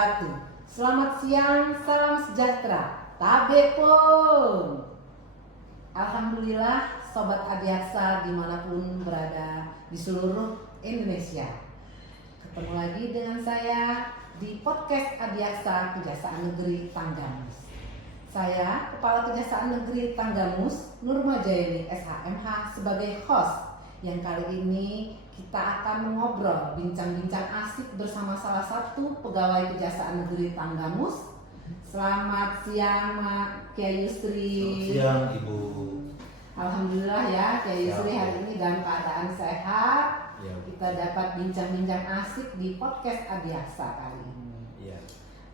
wabarakatuh. Selamat siang, salam sejahtera. Tabe pun. Alhamdulillah, Sobat Adiaksa dimanapun berada di seluruh Indonesia. Ketemu lagi dengan saya di podcast Adiaksa Kejaksaan Negeri Tanggamus. Saya, Kepala Kejaksaan Negeri Tanggamus, Nurma Jayani SHMH sebagai host. Yang kali ini kita akan mengobrol bincang-bincang asik bersama salah satu pegawai Kejaksaan Negeri Tanggamus. Selamat siang, Kiai Yusri. Selamat siang, Ibu. Alhamdulillah ya, Kiai Yusri hari ini dalam keadaan sehat. Ya. Kita dapat bincang-bincang asik di podcast Adiaksa kali ini. Ya.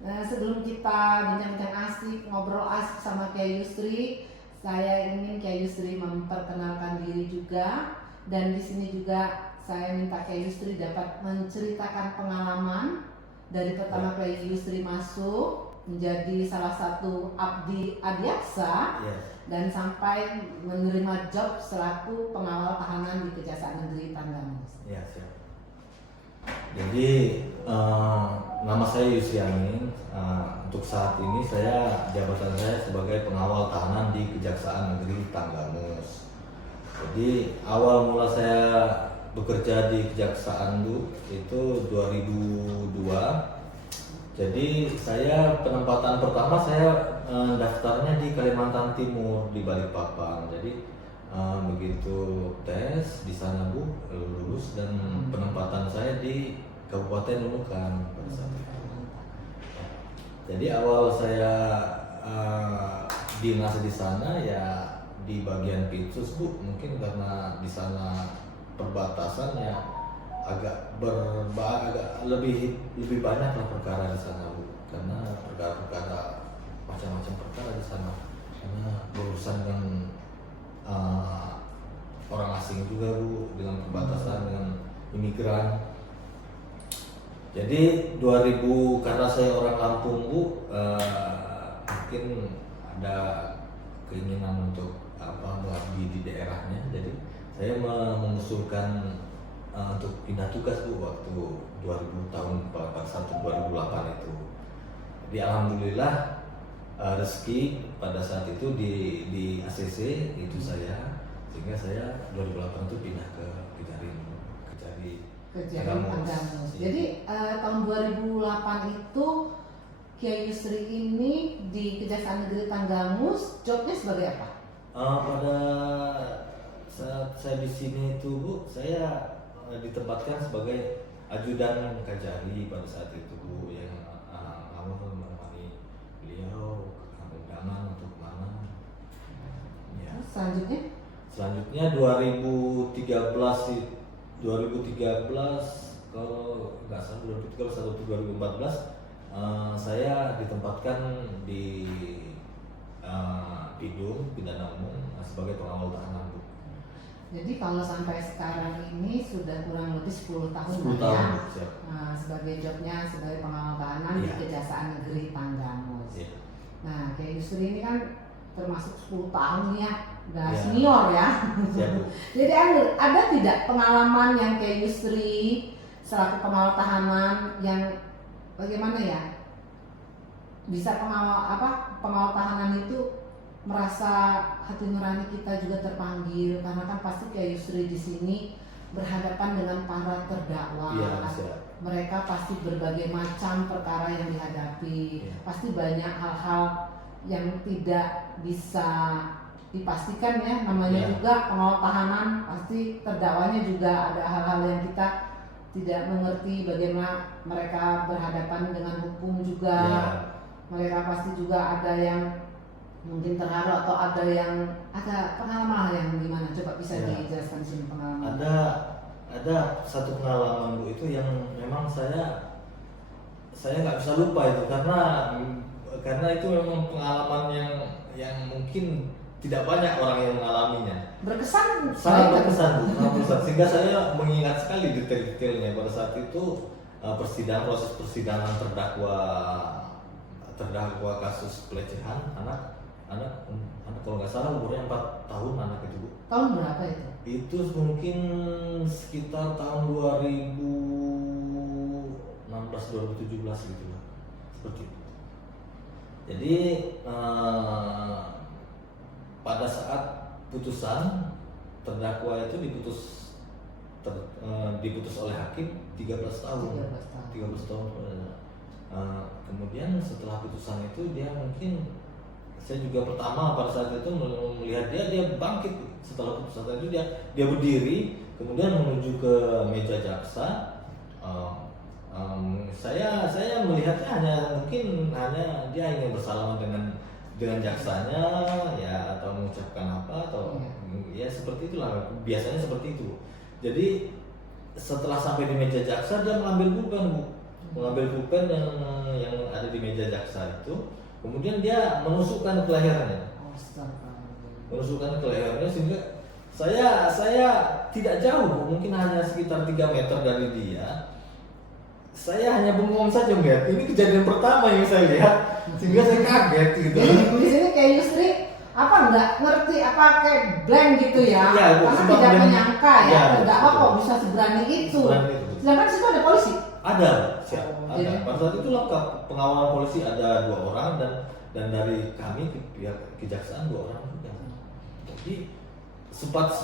Nah, sebelum kita bincang-bincang asik, ngobrol asik sama Kiai Yusri, saya ingin Kiai Yusri memperkenalkan diri juga. Dan di sini juga saya minta Kiai Yusri dapat menceritakan pengalaman dari pertama Kiai Yusri masuk menjadi salah satu abdi Adiaksa dan sampai menerima job selaku pengawal tahanan di Kejaksaan Negeri Tanggamus. Ya, siap. Jadi nama saya Yusri Amin. Untuk saat ini jabatan saya sebagai pengawal tahanan di Kejaksaan Negeri Tanggamus. Jadi awal mula saya bekerja di Kejaksaan itu 2002. Jadi saya penempatan pertama saya daftarnya di Kalimantan Timur di Balikpapan. Jadi begitu tes di sana lulus dan penempatan saya di Kabupaten Nunukan pada saat itu. Jadi awal saya dinas di sana ya di bagian Pitsus mungkin karena di sana perbatasannya agak lebih banyak lah perkara di sana karena perkara macam-macam perkara di sana karena berurusan dengan orang asing juga dengan perbatasan dengan imigran. Jadi 2000 karena saya orang Lampung mungkin ada keinginan untuk mengabdi di daerahnya, jadi saya mengusulkan untuk pindah tugas waktu 2000 tahun 2008 itu. Jadi alhamdulillah rezeki pada saat itu di ACC itu saya, sehingga saya 2008 itu pindah ke Kejari Tanggamus. Jadi tahun 2008 itu Kiai Yusri ini di Kejaksaan Negeri Tanggamus jobnya sebagai apa? Pada saat saya di sini itu saya ditempatkan sebagai ajudan Kajari pada saat itu yang menemani beliau undangan untuk mana. Ya. Selanjutnya 2013 kalau nggak salah 2013 atau 2014 saya ditempatkan di Pidum Pidana Umum sebagai pengawal tahanan. Jadi kalau sampai sekarang ini sudah kurang lebih 10 tahun 10 tahun ya. Sebagai jobnya sebagai pengawal tahanan di Kejaksaan Negeri Tanggamus. Nah, Kiai Yusri ini kan termasuk 10 tahun ya, udah senior ya. Jadi ada tidak pengalaman yang Kiai Yusri selaku pengawal tahanan yang bagaimana ya? Bisa pengawal tahanan itu merasa hati nurani kita juga terpanggil karena kan pasti Kiai Yusri di sini berhadapan dengan para terdakwa. Mereka pasti berbagai macam perkara yang dihadapi. Pasti banyak hal-hal yang tidak bisa dipastikan ya, namanya juga pengawal tahanan, pasti terdakwanya juga ada hal-hal yang kita tidak mengerti bagaimana mereka berhadapan dengan hukum juga. Mereka pasti juga ada yang mungkin terharu atau ada pengalaman yang gimana? Coba bisa dijelaskan di sini pengalaman. Ada satu pengalaman Bu itu yang memang saya nggak bisa lupa itu karena itu memang pengalaman yang mungkin tidak banyak orang yang mengalaminya. Berkesan. Sangat berkesan Bu, sehingga saya mengingat sekali detail-detailnya pada saat itu proses persidangan terdakwa kasus pelecehan anak kalau nggak salah umurnya 4 tahun anak itu Bu. Tahun berapa itu? Itu mungkin sekitar tahun 2016-2017 gitu lah. seperti itu. Jadi pada saat putusan terdakwa itu diputus oleh hakim 13 tahun. 13 tahun. Kemudian setelah putusan itu dia mungkin, saya juga pertama pada saat itu melihat dia bangkit setelah putusan itu, dia berdiri kemudian menuju ke meja jaksa. Saya melihatnya mungkin hanya dia ingin bersalaman dengan jaksanya ya, atau mengucapkan apa atau ya seperti itulah, biasanya seperti itu. Jadi setelah sampai di meja jaksa dia mengambil pulpen yang ada di meja jaksa itu, kemudian dia menusukkan ke lehernya. Menusukkan ke lehernya sehingga saya tidak jauh, mungkin hanya sekitar 3 meter dari dia. Saya hanya bengong saja melihat. Ini kejadian pertama yang saya lihat, sehingga saya kaget gitu. Jadi di sini kayak Yusri nggak ngerti kayak blank gitu ya, karena tidak menyangka ya, terdakwa kok bisa seberani itu. Sedangkan situ ada polisi. Ada. Pada saat itu lengkap, pengawalan polisi ada 2 orang dan dari kami pihak kejaksaan 2 orang juga. Jadi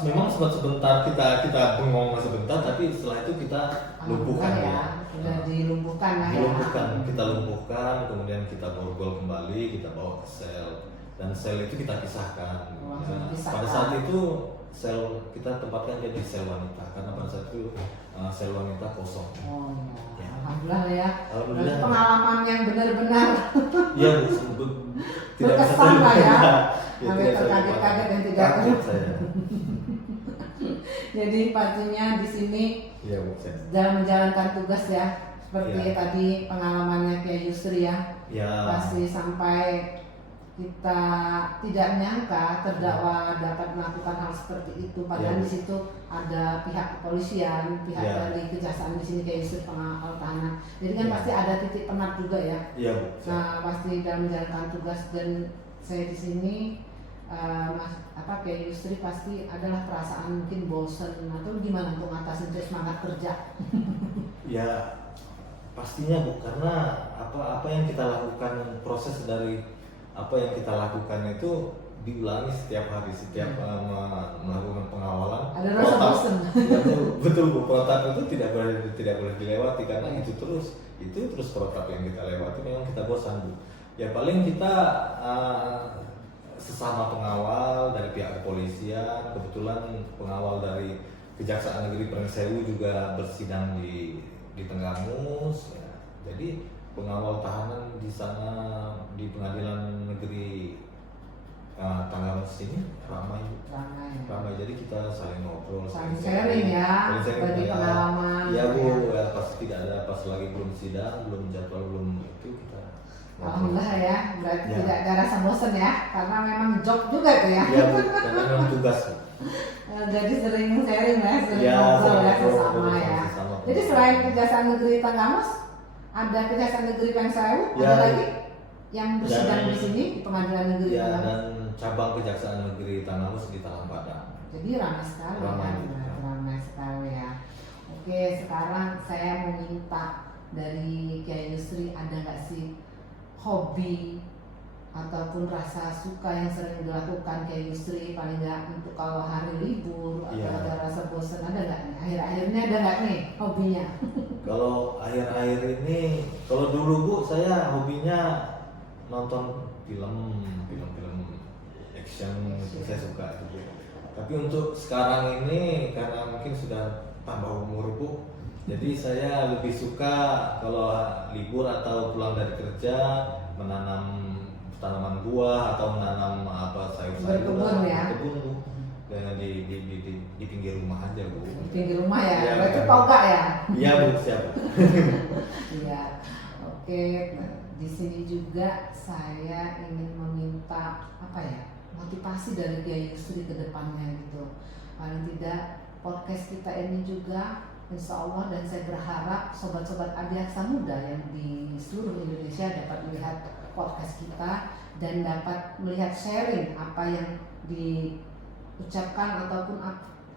memang sempat sebentar kita bengong sebentar, tapi setelah itu kita lumpuhkan ya. Sudah dilumpuhkan lah ya. Kita lumpuhkan, kemudian kita borgol kembali, kita bawa ke sel. Dan sel itu kita pisahkan. Pada saat itu sel kita tempatkan dia di sel wanita, karena pada saat itu sel wanita kosong. Ya. Alhamdulillah ya. Alhamdulillah. Pengalaman yang benar-benar berkesan lah ya. Sampai terkaget-kaget dan tidak saya. Jadi pastinya di sini dalam menjalankan tugas ya, seperti tadi pengalamannya kayak Yusri ya. Pasti sampai kita tidak menyangka terdakwa dapat melakukan hal seperti itu, padahal di situ ada pihak kepolisian, pihak dari kejaksaan di sini kayak Yusri pengawal tahanan. Jadi kan pasti ada titik penat juga ya. Nah, pasti dalam menjalankan tugas, dan saya di sini kayak Yusri pasti adalah perasaan mungkin bosan atau gimana untuk ngatasin semangat kerja. Ya pastinya Bu, karena apa yang kita lakukan, proses dari apa yang kita lakukan itu diulangi setiap hari, setiap melakukan pengawalan. Ada rasa bosan. Betul Bu, protap itu tidak boleh dilewati, karena itu terus protap yang kita lewati, memang kita bosan Bu. Ya paling kita sesama pengawal dari pihak kepolisian, kebetulan pengawal dari Kejaksaan Negeri Pringsewu juga bersidang di Tenggamus ya. Jadi pengawal tahanan di sana di Pengadilan Negeri Tenggamus ini ramai. Jadi kita saling ngobrol, saling sharing ya, bagi pengalaman. Iya Bu, ya, pas tidak ada, pas lagi belum sidang, belum jadwal, belum itu kita. Alhamdulillah ya, berarti tidak ada rasa bosan ya, karena memang job juga tuh ya. Iya Bu, karena memang tugas. Jadi sering sharing ya, sering ngobrol ya sesama ya. Jadi selain Kejaksaan Negeri Tenggamus, ada Kejaksaan Negeri Pringsewu, ada lagi yang bersidang di sini di Pengadilan Negeri Tenggamus. Dan cabang Kejaksaan Negeri Tenggamus di Talang Padang. Jadi ramai sekali ramai sekali ya. Oke, sekarang saya mau minta dari Kiai Yusri, ada nggak sih hobi ataupun rasa suka yang sering dilakukan kayak Yusri, paling nggak untuk kalau hari libur atau ada rasa bosan, ada nggak nih? Akhir-akhirnya ada nggak nih hobinya? Kalau akhir-akhir ini, kalau dulu Bu, saya hobinya nonton film action, itu saya suka itu. Tapi untuk sekarang ini karena mungkin sudah tambah umur Bu, jadi saya lebih suka kalau libur atau pulang dari kerja menanam tanaman buah atau menanam sayur-sayuran, berkebun di pinggir rumah aja Bu. Di pinggir rumah ya, berarti pauga ya? Iya Bu, siap. Iya, oke. Di sini juga saya ingin meminta motivasi dari Kiai Yusri ke depannya gitu. Paling tidak podcast kita ini juga Insya Allah, dan saya berharap sobat-sobat Adiaksa Muda yang di seluruh Indonesia dapat melihat podcast kita dan dapat melihat sharing apa yang diucapkan ataupun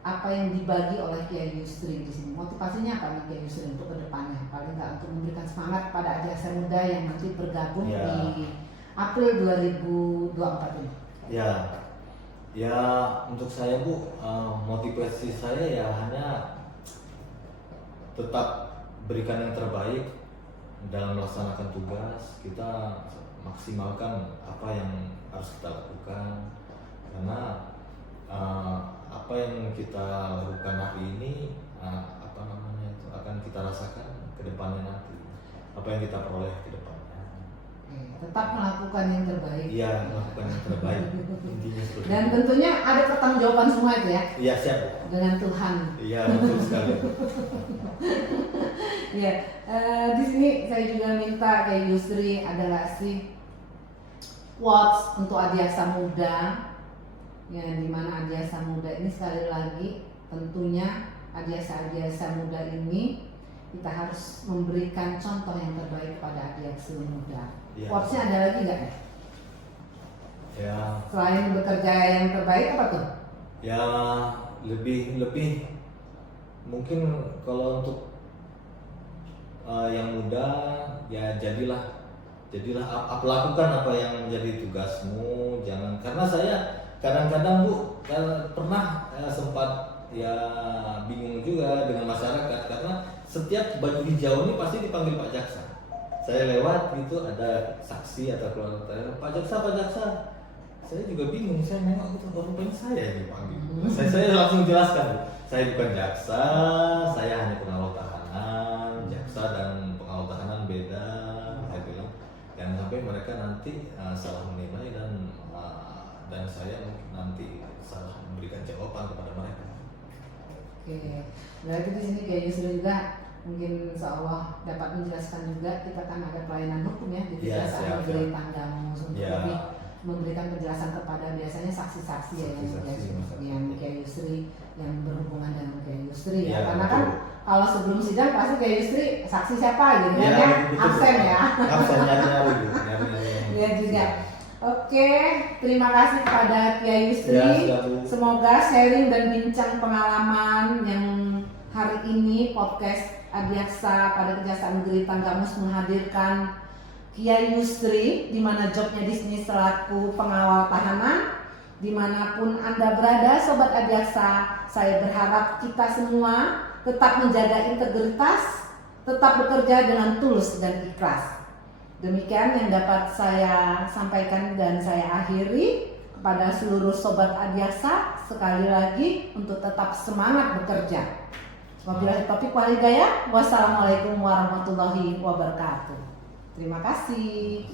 apa apa yang dibagi oleh Kiai Yusri di sini? Motivasinya apa nih Kiai Yusri untuk kedepannya? Paling nggak untuk memberikan semangat pada Adiaksa muda yang nanti bergabung di April 2024 ini. Ya untuk saya Bu, motivasi saya ya hanya tetap berikan yang terbaik dalam melaksanakan tugas. Kita maksimalkan apa yang harus kita lakukan, karena apa yang kita lakukan hari ini akan kita rasakan ke depannya nanti, apa yang kita peroleh ke depannya. Tetap melakukan yang terbaik. Iya, melakukan yang terbaik. Intinya seperti Dan itu. tentunya ada pertanggungjawaban semua itu ya. Iya, siap. Dengan Tuhan. Iya, betul sekali. Ya, di sini saya juga minta kayak Yusri ada nggak sih quotes untuk Adiaksa muda, ya dimana Adiaksa muda ini sekali lagi tentunya Adiaksa muda ini kita harus memberikan contoh yang terbaik kepada Adiaksa muda. Ya. Quotesnya ada lagi nggak? Ya. Selain bekerja yang terbaik apa tuh? Ya lebih mungkin kalau untuk yang muda ya jadilah lakukan apa yang menjadi tugasmu, jangan, karena saya kadang-kadang Bu pernah sempat ya bingung juga dengan masyarakat, karena setiap baju hijau ini pasti dipanggil Pak Jaksa. Saya lewat gitu ada saksi atau keluarga Pak Jaksa, saya juga bingung, saya nengok gitu, rupanya saya yang dipanggil. Saya langsung jelaskan, Bu, saya bukan jaksa, saya hanya pengawal tahanan. Jaksa dan pengawal tahanan beda, saya bilang. Jangan sampai mereka nanti salah menilai dan saya mungkin nanti salah memberikan jawaban kepada mereka. Oke, berarti di sini kayak Yusri juga mungkin insya Allah dapat menjelaskan juga, kita kan ada pelayanan hukum ya di Kejaksaan Negeri Tanggamus untuk lebih memberikan penjelasan kepada biasanya saksi-saksi ya yang kayak Yusri yang berhubungan dengan kayak Yusri ya, karena kan kalau sebelum sidang pasti kayak Yusri saksi siapa gitu kan absen ya. Absen nyari Ya juga. Oke, terima kasih kepada Kiai Yusri. Semoga sharing dan bincang pengalaman yang hari ini podcast Adiaksa pada Kejaksaan Negeri Tanggamus menghadirkan Kiai Yusri, di mana jobnya di sini selaku pengawal tahanan. Dimanapun Anda berada, Sobat Adiaksa, saya berharap kita semua tetap menjaga integritas, tetap bekerja dengan tulus dan ikhlas. Demikian yang dapat saya sampaikan dan saya akhiri kepada seluruh Sobat Adiaksa, sekali lagi untuk tetap semangat bekerja. Wabillahi taufiq wal hidayah. Wassalamualaikum warahmatullahi wabarakatuh. Terima kasih.